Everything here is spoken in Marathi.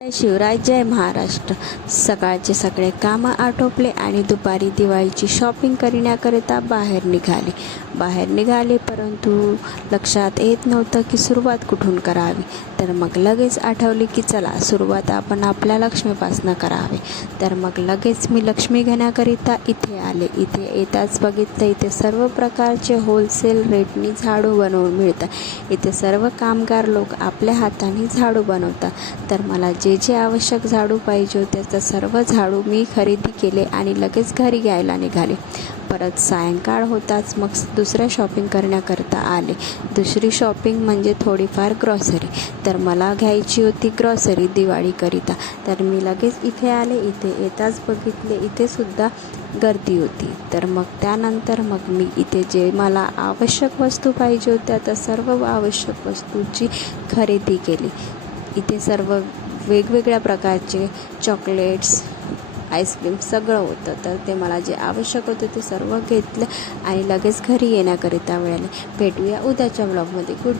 जय शिवराय, जय महाराष्ट्र. सकाळचे सगळे कामं आटोपले आणि दुपारी दिवाळीची शॉपिंग करण्याकरिता बाहेर निघाले परंतु लक्षात येत नव्हतं की सुरुवात कुठून करावी. तर मग लगेच आठवले की चला सुरुवात आपण आपल्या लक्ष्मीपासून करावी. तर मग लगेच मी लक्ष्मी घेण्याकरिता इथे आले. इथे येताच बघितलं इथे सर्व प्रकारचे होलसेल रेटनी झाडू बनवून मिळतात. इथे सर्व कामगार लोक आपल्या हाताने झाडू बनवतात. तर मला जे आवश्यक झाडू पाहिजे त्याचं सर्व झाडू मी खरेदी केले आणि लगेच घरी घ्यायला निघाले. परत सायंकाळ होताच मग दुसऱ्या शॉपिंग करण्याकरता आले. दुसरी शॉपिंग म्हणजे थोडीफार ग्रॉसरी. तर मला घ्यायची होती ग्रॉसरी दिवाळीकरिता. तर मी लगेच इथे आले. इथे येताच बघितले इथे सुद्धा गर्दी होती. तर मग त्यानंतर मग मी इथे जे मला आवश्यक वस्तू पाहिजे होत्या त्या सर्व आवश्यक वस्तूची खरेदी केली. इथे सर्व वेगवेगळ्या प्रकारचे चॉकलेट्स, आईस्क्रीम सगळं होतं. तर ते मला जे आवश्यक होतं ते सर्व घेतलं आणि लगेच घरी येण्याकरिता मिळाले. भेटूया उद्याच्या ब्लॉगमध्ये. गुड